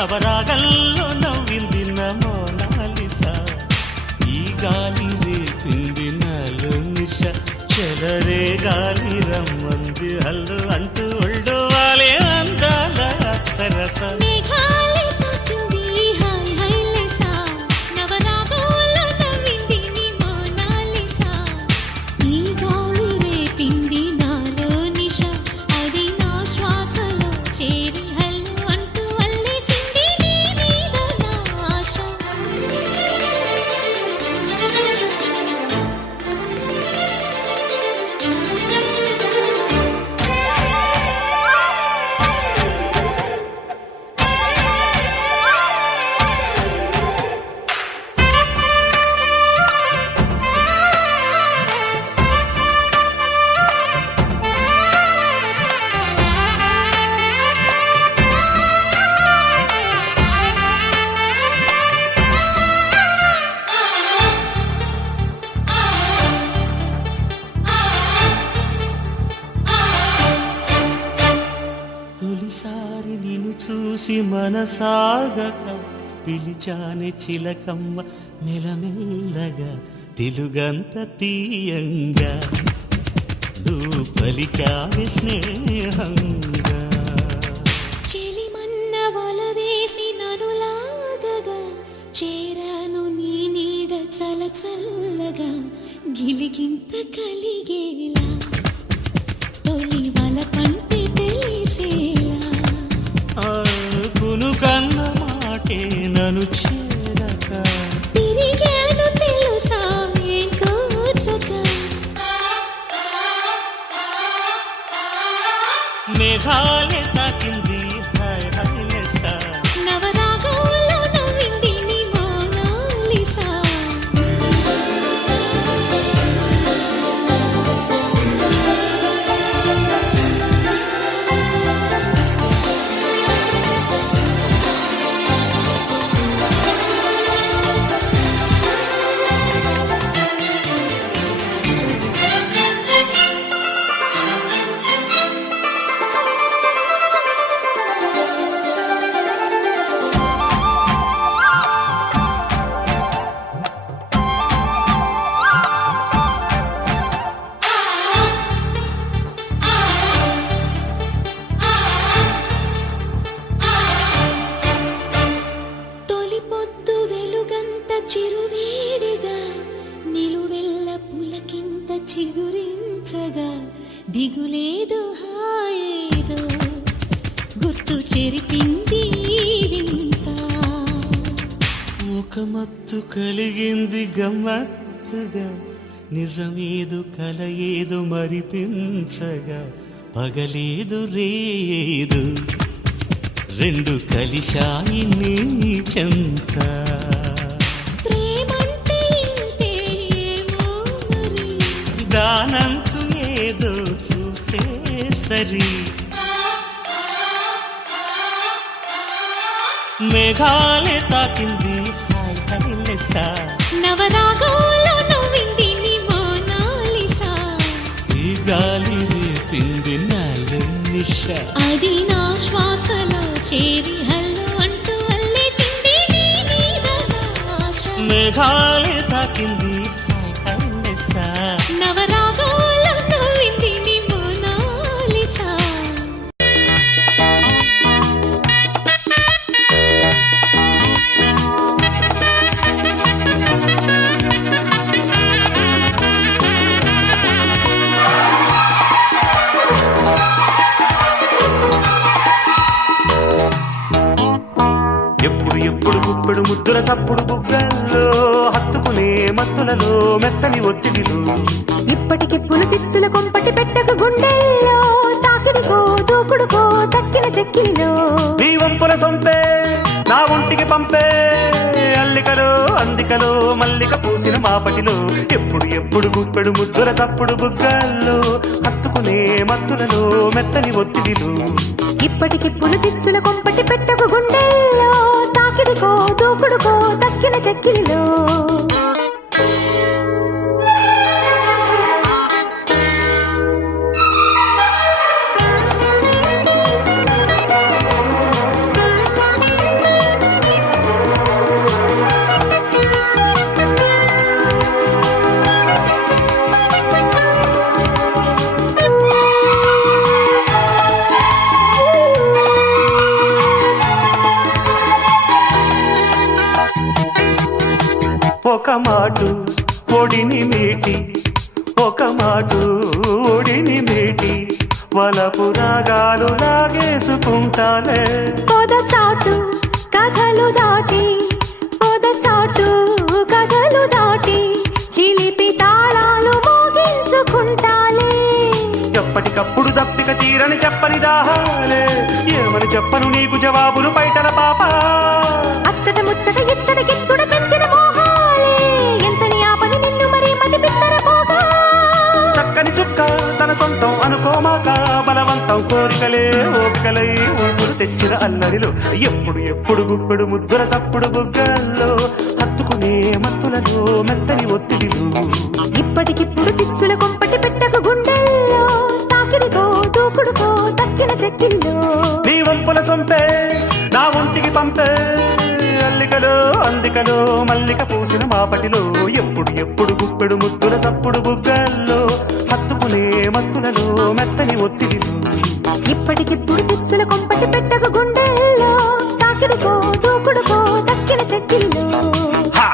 నవరాగంలో నవ్వింది నా మోనాలిసా ఈ గాలి రేపింది నాలో నిష చెలరే గాలి రమ్మంది హల్లు అంటూ ఒళ్ళు వాలే అందాల అప్సరస తొలిసారి నిన్ను చూసి మనసాగక పిలిచానే చిలకమ్మ మెలమెల్లగా తెలుగంత తీయంగా నువ్వు పలికావే స్నేహంగా చెలిమన్న వల వేసి ననులాగగా చేరాను నీ నీడ చల చల్లగా గిలిగింత కలిగేలా తొలి వల కంటే కునుకన్న మాటే నన్ను చేరక తిరిగాను తెలుసా ఎంతో చక మేఘాలే తాకింది హాయ్ హాయ్ లెస్సా నవరాగంలో నవ్వింది నీ మోనాలిసా చిరువేడిగా నిలువెల్ల పులకింత చిగురించగా దిగులేదు హాయేదో గుర్తు చెరిపింది వింత ఒక మత్తు కలిగింది గమ్మత్తుగా నిజమేదు కల ఏదు మరిపించగా పగలేదు రేదు రెండు కలిశాయి నీ చెంత దానంతు ఏదో చూస్తే సరి మేఘాలే తాకింది హాయ్ హాయ్ లెస్సా నవరాగంలో నవ్వింది నీ మోనాలిసా ఈ గాలి రేపింది నాలో నిష అది నా శ్వాసలో చేరి హల్లు అంటూ అల్లేసింది నీ మీద నా ఆశ మేఘాలే తాకింది హాయ్ హాయ్ లెస్సా నవరాగంలో నవ్వింది నీ మోనాలిసా ఎప్పుడు ఎప్పుడు గుప్పెడు ముద్దుల తప్పుడు బుగ్గల్లో హత్తుకునే మత్తులలో మెత్తని ఒత్తిడిలు ఇప్పటికెప్పుడు చిచ్చుల కొంపటి పెట్టకు గుండెల్లో తాకిడికో దూకుడుకో దక్కిన చెక్కిలో నీ వంపుల సొంపే నా ఒంటికి పంపే అల్లికలో అందికలో మల్లిక పూసిన మాపటిలో ఎప్పుడు ఎప్పుడు గుప్పెడు ముద్దుల తప్పుడు బుగ్గల్లో హత్తుకునే మత్తులలో మెత్తని ఒత్తిడిలు ఇప్పటికిప్పుడు చిచ్చుల కొంపటి పెట్టకు గుండెల్లో తాకిడికో దూకుడుకో దక్కిన చెక్కిలో వలపు రాగాలు లాగేసుకుంటాలే పొదచాటు కథలు దాటి పొదచాటు కథలు దాటి చిలిపి తాళాలు మోగించుకుంటాలే ఎప్పటికప్పుడు దప్పిక తీరని చెప్పని దాహాలే ఏమని చెప్పను నీకు జవాబులు బయటల పాప అచ్చట ముచ్చట ఇచ్చట గిచ్చుడ పెంచిన మోహాలే ఎంతని ఆపని నిన్ను మరి మతి పిత్తర పోగా చక్కని చుక్క తన సొంతం అనుకోమాక బలవంతం కోరికలే ఓపికలై ఊపులు తెచ్చిన అల్లరిలో ఎప్పుడు గుప్పెడు ముద్దుల చప్పుడు బుగ్గల్లో హత్తుకునే మత్తులలో మెత్తని ఒత్తిడిలు ఇప్పటికిప్పుడు చిచ్చుల కొంపటి పెట్టకు గుండెల్లో తాకిడికో దూకుడుకో తక్కిన చెక్కిల్లో నీ వంపుల సొంపే నా ఒంటికి పంపే అల్లికలో అందికలో మల్లిక పూసిన మాపటిలో ఎప్పుడు గుప్పెడు ముద్దుల చప్పుడు బుగ్గల్లో హత్తుకునే మత్తులలో మెత్తని ఒత్తిడిలు ఇప్పటికిప్పుడు చిచ్చుల కొంపటి పెట్టకు గుండెల్లో తాకిడికో దూకుడుకో తక్కిన చెక్కిల్లో హా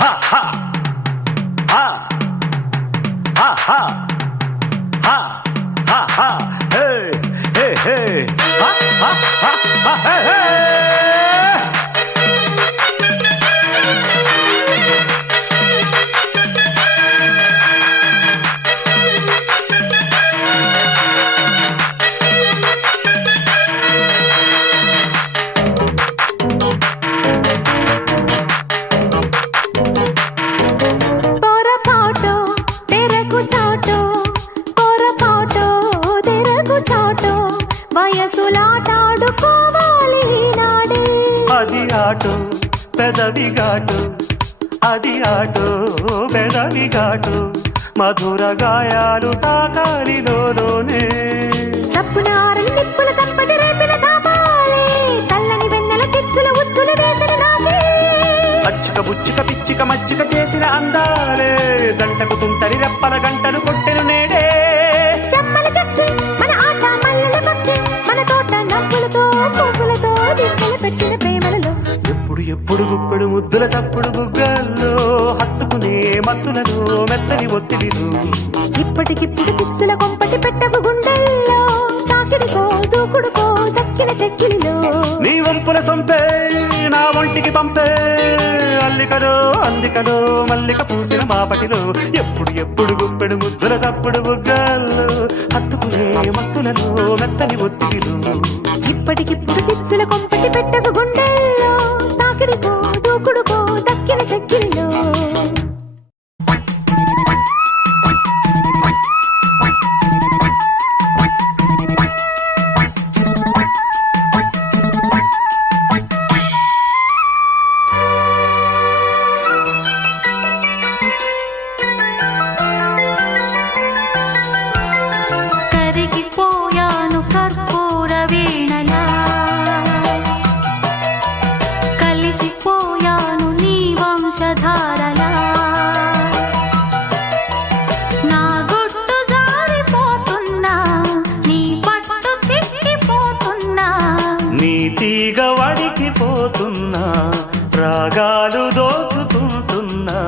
హా హా హా హా హా హా హా హా హే హే హే హా హా హా హా హే హే పొరపాటు తెరకు చాటు పొరపాటు తెరకు చాటు వయసులాటాడుకోవాలి నాడే అది ఆటో పెదవి ఘాటు అది ఆటో పెదవి ఘాటు మధుర గాయాలు తాకాలిలోనే సప్పున ఆరని నిప్పుల తప్పటి రేపిన తాపాలే చల్లని వెన్నెల చిచ్చుల ఉచ్చులు వేసిన నాకే అచ్చిక బుచ్చిక పిచ్చిక మచ్చిక చేసిన అందాలే జంటకు తుంటరి రెప్పల గంటలు కొట్టెను నేడే చెమ్మల చెట్టు మన ఆట మల్లెల పక్కి మన తోట నవ్వులతో పువ్వులతో దిక్కులు పెట్టిన ప్రేమలలో ఎప్పుడు గుప్పెడు ముద్దుల తప్పుడు బుగ్గల్లో హత్తుకునే మత్తులలో మెత్తని ఒత్తిడిలు ఇప్పటికిప్పుడు చిచ్చుల కొంపటి పెట్టకు గుండెల్లో తాకిడికో దూకుడుకో దక్కిన చెక్కిలిలో నీ వంపుల సొంపే నా ఒంటికి పంపే అల్లికలో అందికలో మల్లిక పూసిన మాపటిలో ఎప్పుడు గుప్పెడు ముద్దుల తప్పుడు బుగ్గల్లో హత్తుకునే మత్తులలో మెత్తని ఒత్తిడిలు ఇప్పటికిప్పుడు చిచ్చుల కొంపటి పెట్టకు గుండెల్లో తాకిడికో దూకుడుకో దక్కిన చెక్కిలిలో కరిగిపోయాను కర్పూర వీణలా కలిసిపోయాను నీ వంశధారలా నా గుట్టు జారిపోతున్నా నీ పట్టు చిక్కిపోతున్నా నీ తీగ వడికిపోతున్నా రాగాలు దోచుకుంటున్నా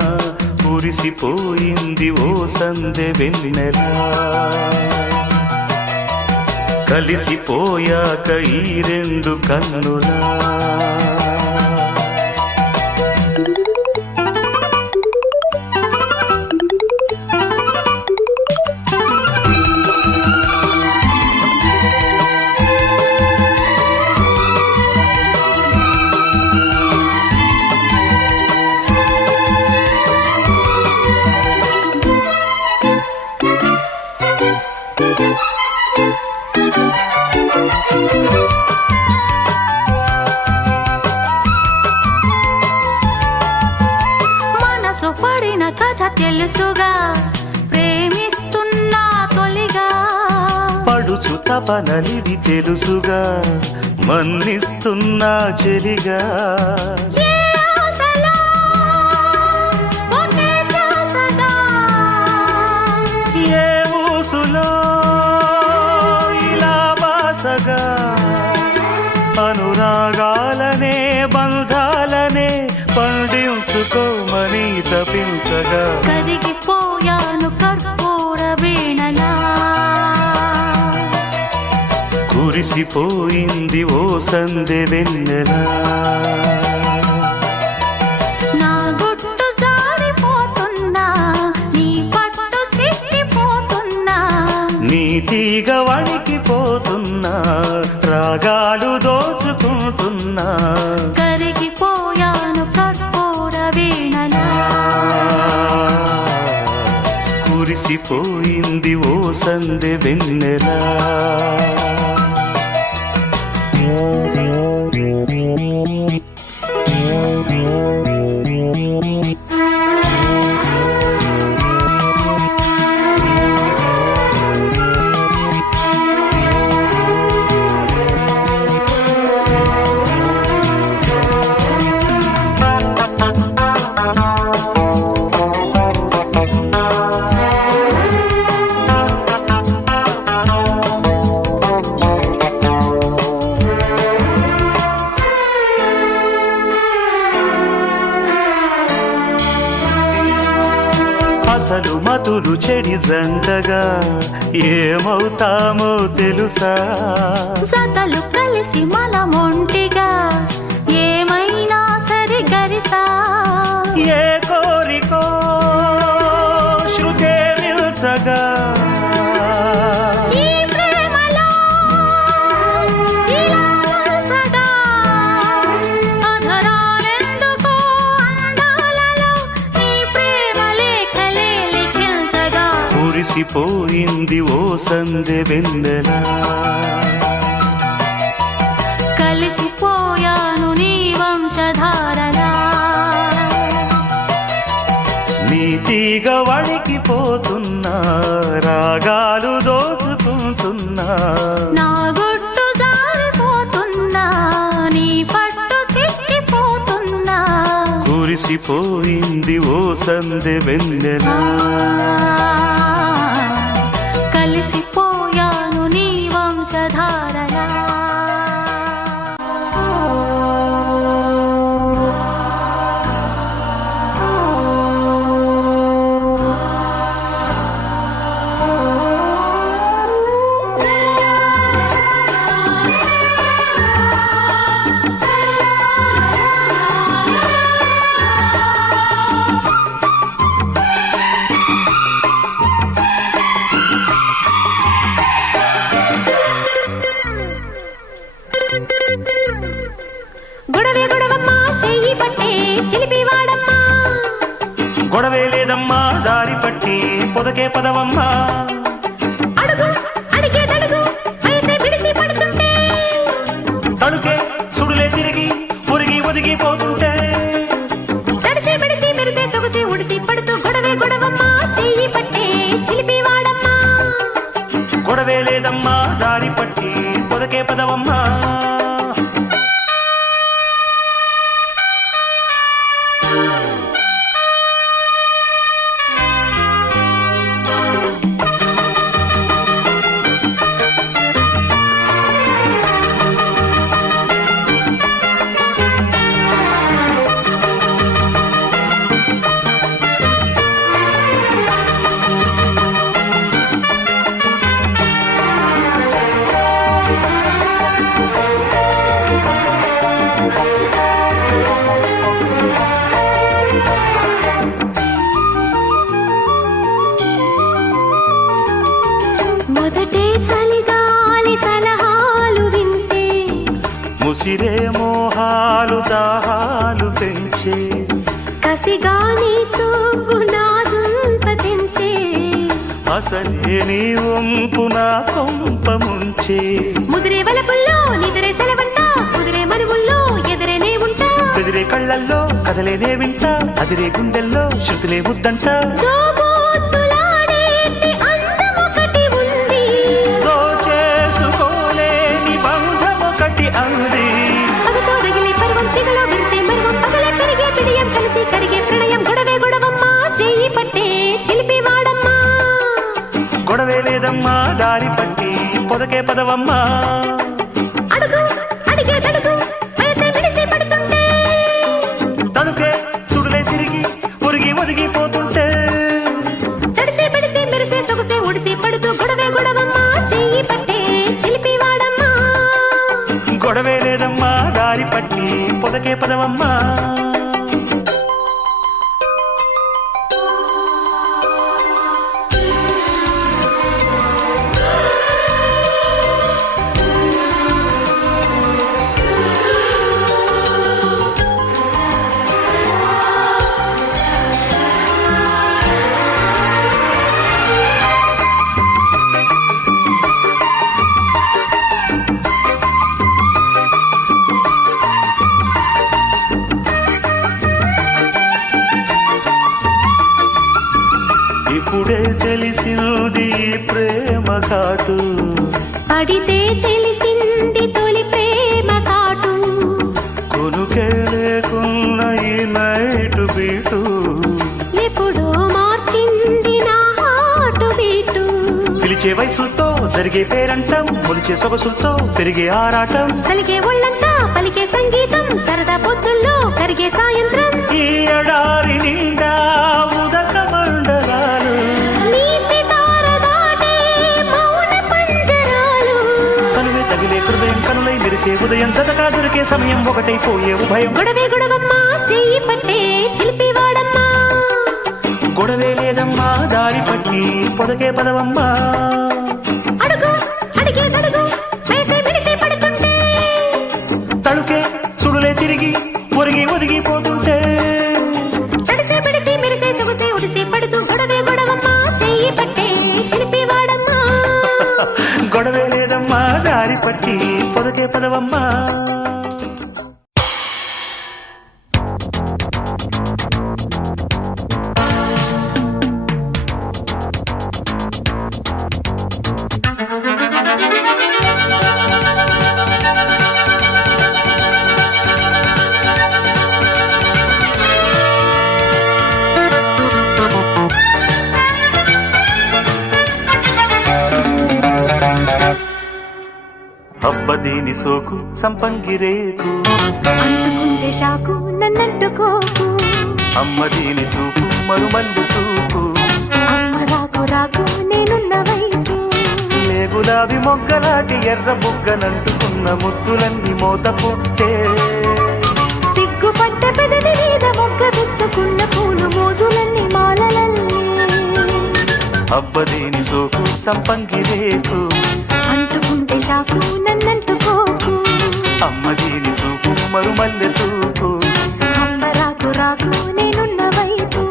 కురిసిపోయింది ఓ సందె వెన్నెలా కలిసిపోయాక ఈ రెండు కన్నులా మనసు పడిన కథ తెలుసుగా ప్రేమిస్తున్నా తొలిగా పడుచు తపనలిది తెలుసుగా మన్నిస్తున్నా చెలిగా ఏ ఆశలో ఒకే ధ్యాసగా ఏ ఊసులో ఇలా బాసగా అనురాగాలనే బంధాలనే పండించుకోమని తపించగా కరిగిపోయాను కర్పూర వీణలా కురిసిపోయింది ఓ సందె వెన్నెల నా గుట్టు జారిపోతున్నా నీ పట్టు చిక్కిపోతున్నా నీ తీగ వణికిపోతున్నా రాగాలు దోచుకుంటున్నా కరిగిపోయాను కర్పూర వీణలా కురిసిపోయింది ఓ సందె వెన్నెల అసలు మధురు చెడి జంటగా ఏమవుతామో తెలుసా జతలు కలిసి మనమొంటిగా ఏమైనా సరి గరిసా ఏ కోరికో శృతే నిల్చగా ఈ ప్రేమలో ఇలా ఉంచగా అధరాలెందుకో అందాలలో నీ ప్రేమ లేఖలే లిఖించగా కురిసిపోయింది ఓ సందె వెన్నెల కలిసిపోయాను నీ వంశధారలా నీ తీగ వణికిపోతున్నా రాగాలు దోచుకుంటున్నా నా గుట్టు జారిపోతున్నా నీ పట్టు చిక్కిపోతున్నా కురిసిపోయింది ఓ సందె వెన్నెల కలిసిపోయాను నీ వంశధారలా గొడవే గొడవమ్మా చెయ్యి పట్టే చిలిపి వాడమ్మా గొడవే లేదమ్మా దారి పట్టి పొదకే పదవమ్మా అడుగు అడిగే తడుగు వయసే బిడిసి పడుతుంటే తడుకే సుడులే తిరిగి ఒరిగి ఒదిగిపోతుంటే తడిసి బిడిసి మెరిసే సొగసి ఉడిసి పడుతూ గొడవే గొడవమ్మా చెయ్యి పట్టే చిలిపి వాడమ్మా గొడవే లేదమ్మా దారి పట్టి పొదకే పదవమ్మా మొదటే చలిగాలి సలహాలు వింటే ముసిరే మోహాలు దాహాలు పెంచే కసిగాని చూపు నాదుంప తెంచే అసలే నీ వంపు నా కొంప ముంచే ముదిరే వలపుల్లో నిదిరే సెలవంటా కుదిరే మనువుల్లో ఎదురేనే ఉంటా చెదిరే కళ్ళల్లో కదలేనే వింటా అదిరే గుండెల్లో శృతులే ముద్దంట దోబూచులాడేటి అందమొకటి ఉంది దోచేసుకోలేని బంధం ఒకటి అంది పగతో రగిలే పర్వం సిగలో విరిసే మర్వం పగలే పెరిగే పిడియం కలిసి కరిగే ప్రణయం గొడవే గొడవమ్మా చెయ్యి పట్టే చిలిపి వాడమ్మా గొడవే లేదమ్మా దారి పట్టి పొదకే పదవమ్మా అడుగు అడిగే తడుగు వయసే విడిసి పడుతుంటే తడుకే సుడులే తిరిగి ఒరిగి ఒదిగిపోతుంటే తడిసి పిడిసి మెరిసే సొగసే ఉడిసి పడుతూ గొడవే గొడవమ్మా చెయ్యి పట్టే చిలిపి వాడమ్మా పొదకే పదవమ్మా. ఇప్పుడే తెలిసింది ప్రేమ కాటు, పడితే తెలిసింది తొలి ప్రేమ కాటు. కొనుకే లేకున్న ఈ నైటు బీటు, ఎప్పుడో మార్చింది నా హార్ట్ బీటు. పిలిచే వయసులతో జరిగే పేరంటం, కొలిచే సొగసులతో పెరిగే ఆరాటం. కలిగే ఒళ్ళంతా పలికే సంగీతం, సరదా పొద్దుల్లో కరిగే సాయంత్రం. ఈ ఎడారి నిండా ఉదక మండలాలు, నీ సితార దాటే మౌన పంజరాలు. కనువే తగిలే హృదయం కనులై మెరిసే ఉదయం, జతగా దొరికే సమయం ఒకటైపోయే ఉభయం. గొడవే గొడవమ్మా చెయ్యి పట్టే చిలిపి వాడమ్మా. గొడవే లేదమ్మా దారి పట్టి పొదకే పదవమ్మా. అడుగు అడిగే అడుగు వేసే మిడిసే పడుతుంటే, తడుకే సుడులే తిరిగి ఒరిగి ఒదిగిపోతుంటే, తడిసే పిడిసి మిరిసే సొగసే ఉడిసే పడుతూ గొడవే గొడవమ్మా చెయ్యి పట్టే చిలిపి వాడమ్మా. గొడవే లేదమ్మా దారి పట్టి పొదకే పదవమ్మా. అబ్బదీని సోకు సంపంగిరేకు, అంటుకుంటే షాకు నన్నంటుకోకు. అమ్మదీని చూపు మరుమల్లు చూపు, అమ్మ రాకు రాకు నేనున్న వైపు. లే గులాబీ మొగ్గలాటి ఎర్ర బుగ్గనంటుకున్న ముద్దులన్నీ మోత పుట్టే, సిగ్గుపడ్డ పెదవి మీద మొగ్గ విచ్చుకున్న పూలు మోజులన్నీ మాలలన్నీ. అబ్బదీని సోకు సంపంగిరేకు, అంటుకుంటే షాకు నన్నంటుకోకు. అమ్మదీని చూపు మరుమల్లె చూపు. అమ్మ రాకు రాకు నేనున్న వైపు.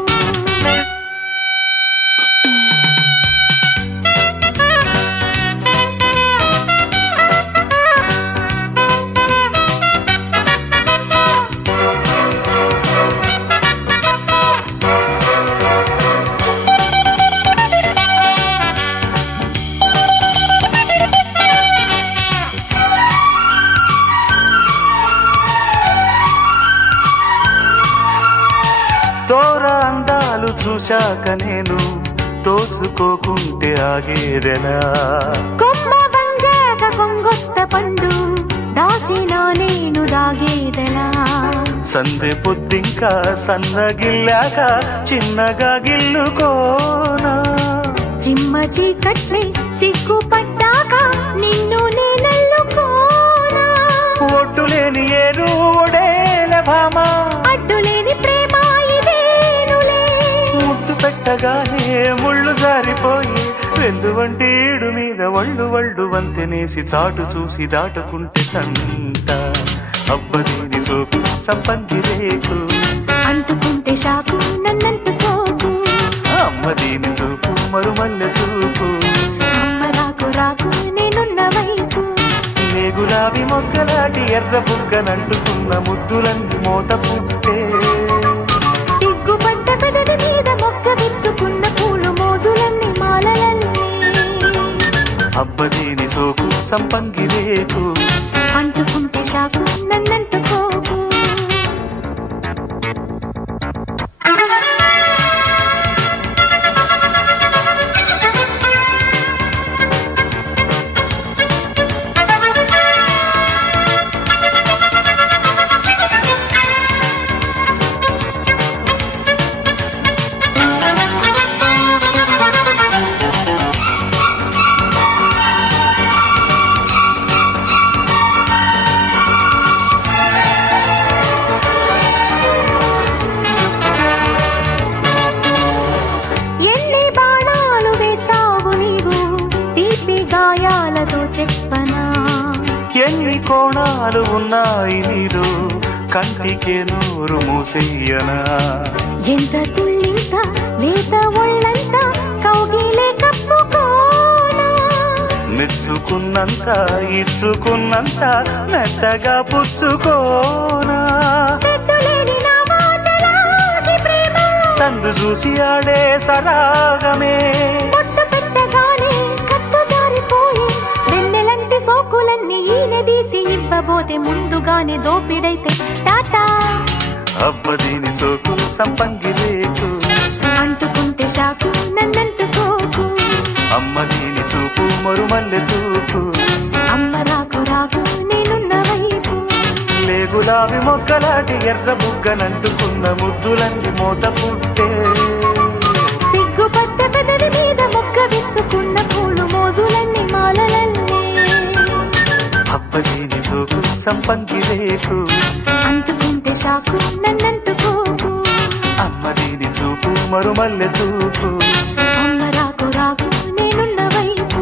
తోర అందాలు చూశాక నేను తోచుకోకుంటే ఆగేదెలా, కొమ్మ వంగాక కొంగొత్త పండు దాచినా నేను దాగేదెలా. సందె పొద్దింకా సన్నగిల్లాక చిన్నగా గిల్లుకోనా, చిమ్మ చీకట్లే సిగ్గుపడ్డాక నిన్ను నేనెల్లుకోనా. ఒడ్డులేని ఏరు ఒడేల భామ, అడ్డులేని ప్రేమ ఇదేనులే. ముద్దు పెట్టగానే ముళ్ళు జారిపోయి వెందు వంటి ఈడు మీద వళ్ళు వళ్ళు వంతెనేసి చాటు చూసి దాటుకుంటే సంట. అబ్బదీని సోకు సంపంగిరేకు, అంటుకుంటే షాకు నన్నంటుకోకు. అమ్మదీని చూపు మరుమల్లె చూపు. అమ్మ రాకు రాకు నేనున్న వైపు. ఏ గులాబీ మొగ్గలాటి ఎర్ర బుగ్గనంటుకున్న ముద్దులన్నీ మోత పుట్టే, సిగ్గుపడ్డ పెదవి మీద మొక్క విచ్చుకున్న పూలు మోజులన్నీ మాలలన్నీ. అబ్బదీని సోకు సంపంగిరేకు, అంటుకుంటే షాకు నన్నంటుకోకు. కోణాలు ఉన్నాయి నీలో, కంటికే నూరు మూసెయ్యనా. ఎంత తుళ్ళింత లేత ఒళ్ళంత కౌగిలే కప్పుకోనా, మెచ్చుకున్నంత ఇచ్చుకున్నంత మెత్తగా పుచ్చుకోనా. చెట్టులేని నా వాచలాగి ప్రేమ, సందు చూసి ఆడే సరాగమే, పొట్టు పెట్టగానే కట్టు జారిపోయి వెన్నెలంటి సోకులన్నీ ఈనెదీసి ఇవ్వబోతే ముందుగానే దోపిడైతే టాటా. అబ్బదీని సోకు సంపంగి రేకు, అంటుకుంటే షాకు నన్నంటుకోకు, అమ్మ దీని చూపు మరుమల్లె తూపు. అమ్మ రాకు రాకు నేనున్న వైపు, లే గులాబీ మొక్కలాంటి ఎర్ర బుగ్గనంటుకున్న ముద్దులన్నీ మోత పుట్టే. సిగ్గుపట్ట పెదవి మీద మొక్క విచ్చుకున్న పూలు మోజులన్నీ మాలలల్లే. అబ్బదీని సోకు సంపంగి రేకు, అంటుకుంటే షాకు నన్నంటుకోకు, అమ్మ దీని చూపు మరుమల్లె తూపు. అమ్మ రాకు రాకు నేనున్న వైపు.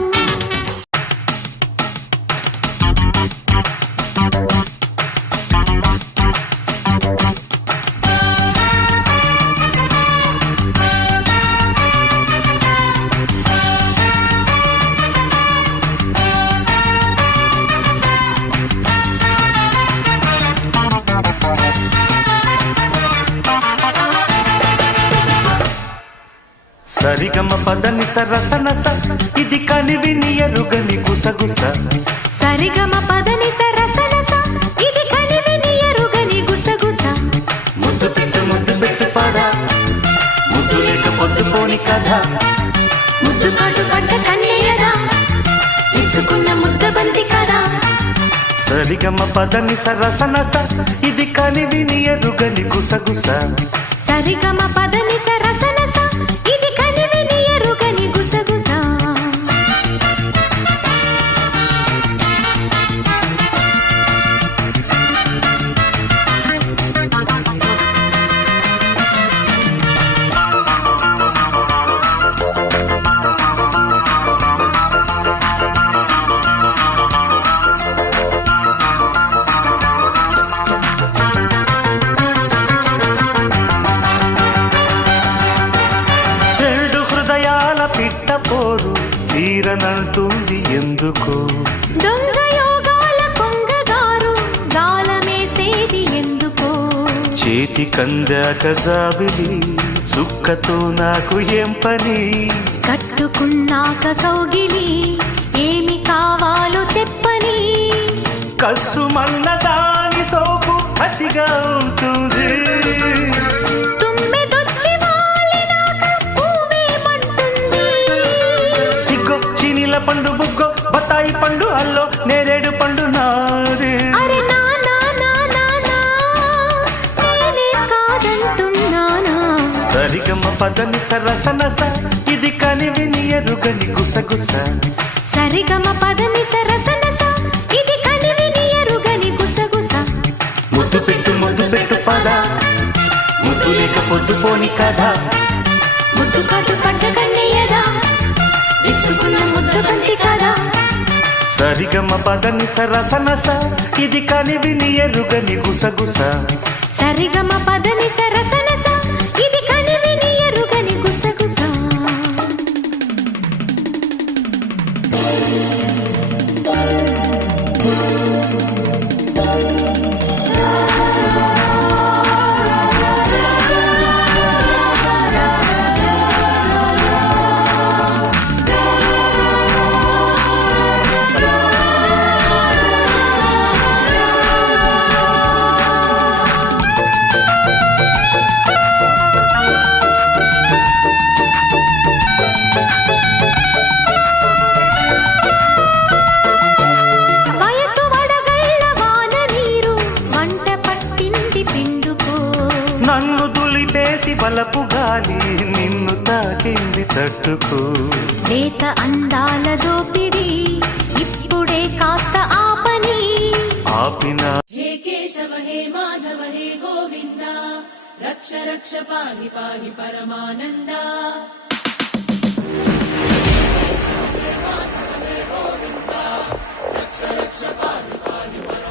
సరిగమ పదని సరసనస, ఇది కనివిని ఎరుగని గుసగుస. సరిగమ పదని సరసనస, ఇది కనివిని ఎరుగని గుసగుస. ముద్దు పెట్టు పద, ముద్దు లేక పొద్దుపోని కథ. ముద్దు కాటు పడ్డ కన్నయ్యదా, ఇచ్చుకున్న ముద్ద బంతి కదా. సరిగమ పదని సరసనస, ఇది కనివిని ఎరుగని గుసగుస. సరిగమ పదని సరసనస, ఇది కనివిని ఎరుగని గుసగుస. రెండు హృదయాల పిట్టపోరు చీరనంటుంది ఎందుకు. దొంగ యోగాల కొంగగారు గాలమేసేది ఎందుకో. చేతి కందాక జాబిలి సుక్కతో నాకు ఏం పని. కట్టుకున్నాక కౌగిలి ఏమి కావాలో చెప్పని. కసుమన్న దాని సోపు హసిగా ఉంటుంది. తుమ్మెదొచ్చి వాలినాక పువ్వేమంటుంది. సిగ్గొచ్చి నీల పండు బుగ్గో బతాయి పండు అల్లో నేరేడు పండు నాది. అరే నా నా నా నా నా, నేనే కాదంటున్నానా. సరిగమ పదని సరసనస, ఇది కనివిని ఎరుగని గుసగుస. సరిగమ పదని సరసనస, ఇది కనివిని ఎరుగని గుసగుస. ముద్దు పెట్టు పద, ముద్దు లేక పొద్దుపోని కథ. ముద్దు కాటు పడ్డ కన్నయ్యదా, ఇచ్చుకున్న ముద్ద బంతి కదా. సరిగమ పదని సరసనస, ఇది కనివిని ఎరుగని గుసగుస. సరిగమ పదని సరసనస, ఇది కనివిని ఎరుగని గుసగుస. వయసు వడగళ్ళ వాన నీరు వంట పట్టింది పిండుకో. నన్ను దులిపేసి బలపు గాలి నిన్ను తాకింది తట్టుకో. లేత అందాల దోపిడి ఇప్పుడే కాస్త ఆపని. ఆపిన हे केशव हे माधव हे गोविन्द रक्ष रक्ष पाहि पाहि परमानन्दा हे केशव हे माधव हे गोविन्द रक्ष रक्ष पाहि पाहि परमानन्दा।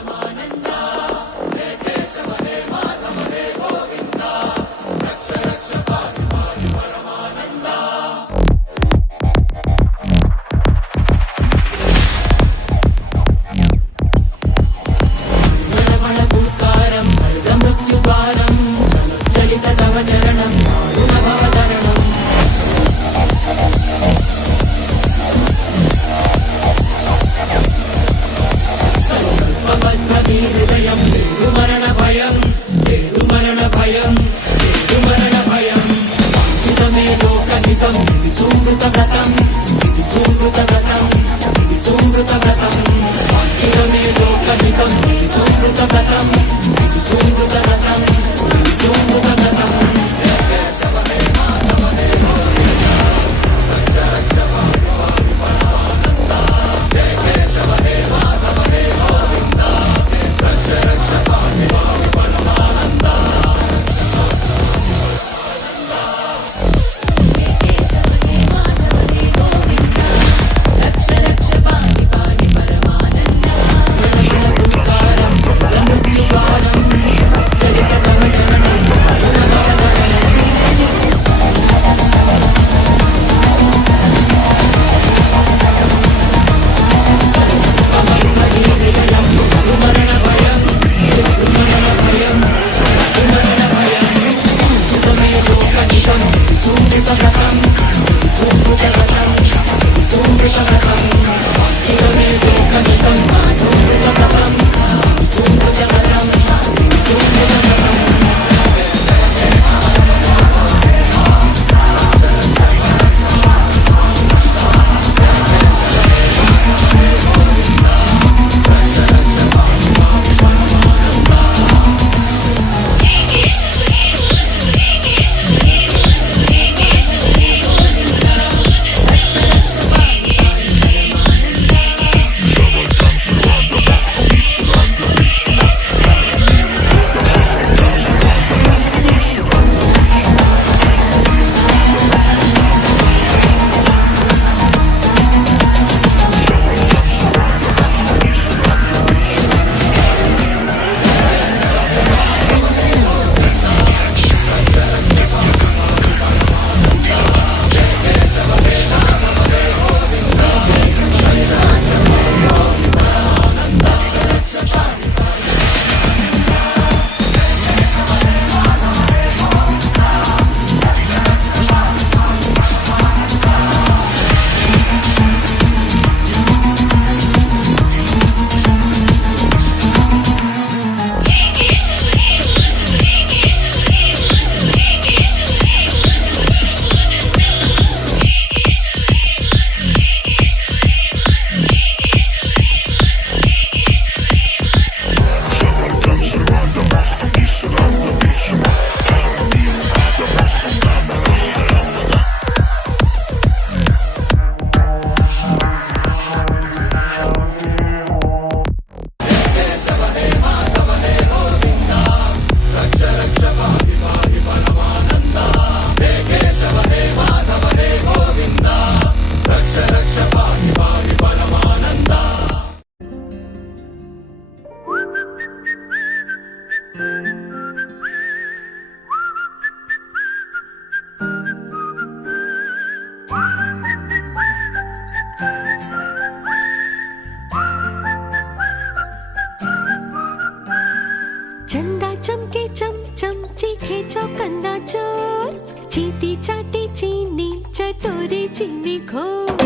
चौकन्ना चोर चीटी चाटी चीनी चटोरी चीनी घोर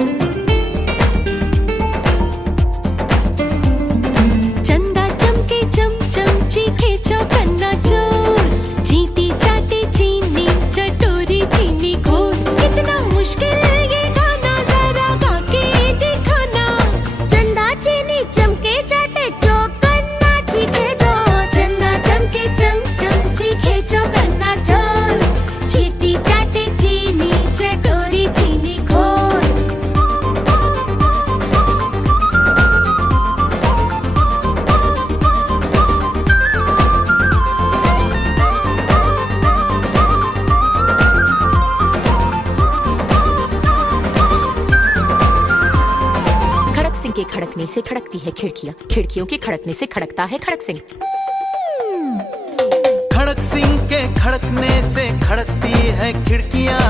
चंदा चमके चमचम चीखे चौकन्ना चोर चीटी चाटी चीनी चटोरी चीनी घोर कितना मुश्किल ये गाना जरा गा के दिखाना चंदा चीनी चमके चाटे चौकन्ना चीखे चोर चंदा चमके चमचम चीखे चौकन्ना चोर चीटी चाटे चीनी चटोरी चीनी घोर खड़क सिंह के खड़कने से खड़कती है खिड़कियां खिड़कियों के खड़कने से खड़कता है खड़क सिंह खड़क सिंह के खड़कने से खड़कती है खिड़कियां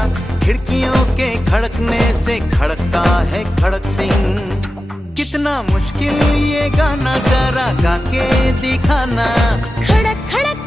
खिड़कियों के खड़कने से खड़कता है खड़क सिंह कितना मुश्किल ये गाना जरा गा के दिखाना खड़क खड़क